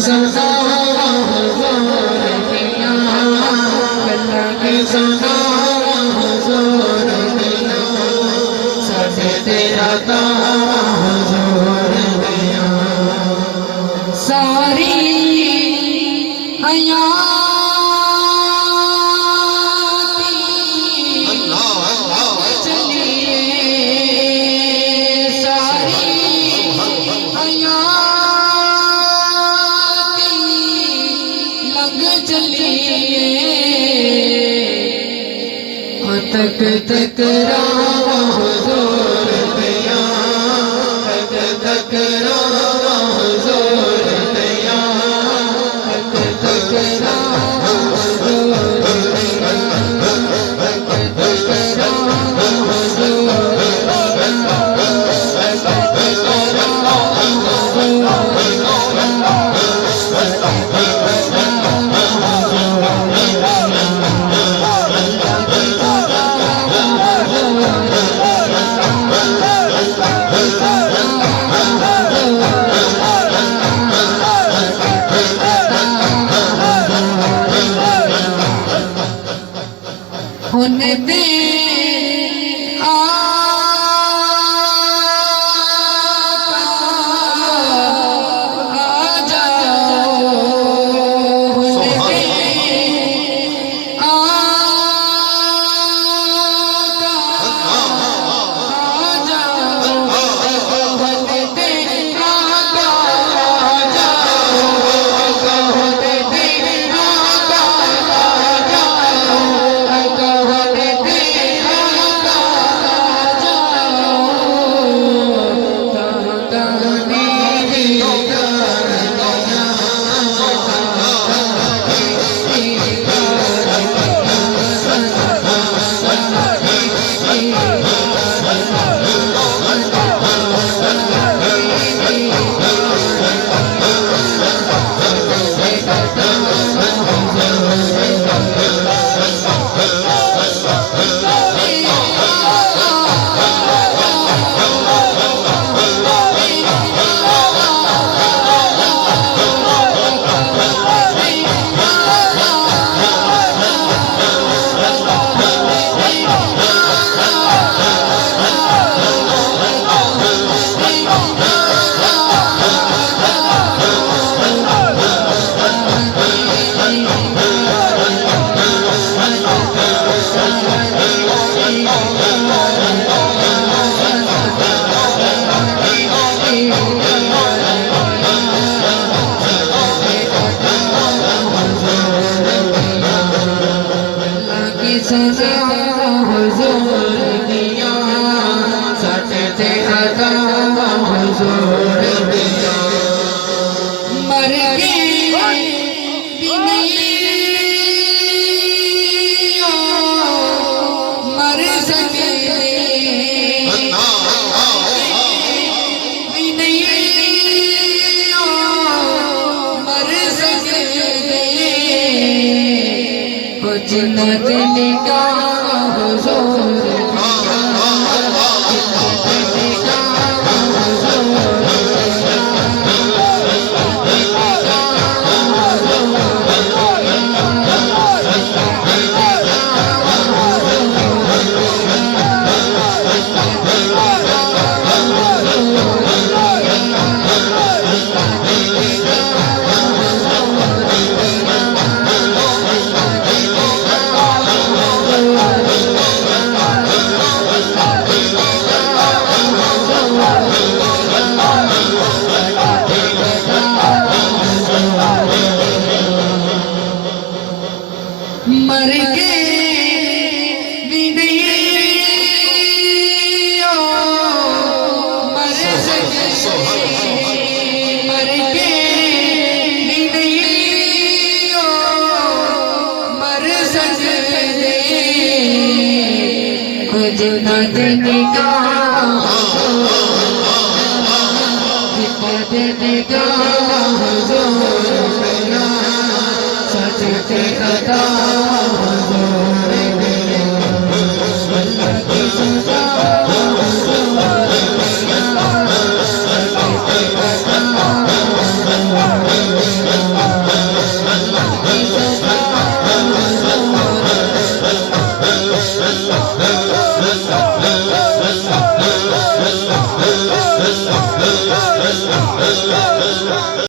सदा हुजूर दिया, अल्लाह की सदा हुजूर दिया, साथे तेरा ता हुजूर दिया। सारी तक तक रावा हुजूर दिया, तक तक रावा हुजूर दिया, तक तक रावा हुजूर दिया, तक तक रावा हुजूर दिया, तक तक रावा होने दे जिन्नत निगाह हुजूर मर के भी नहीं मर सके, मर के भी नहीं मर सके, कुछ न देने का देने का सच के कथा Oh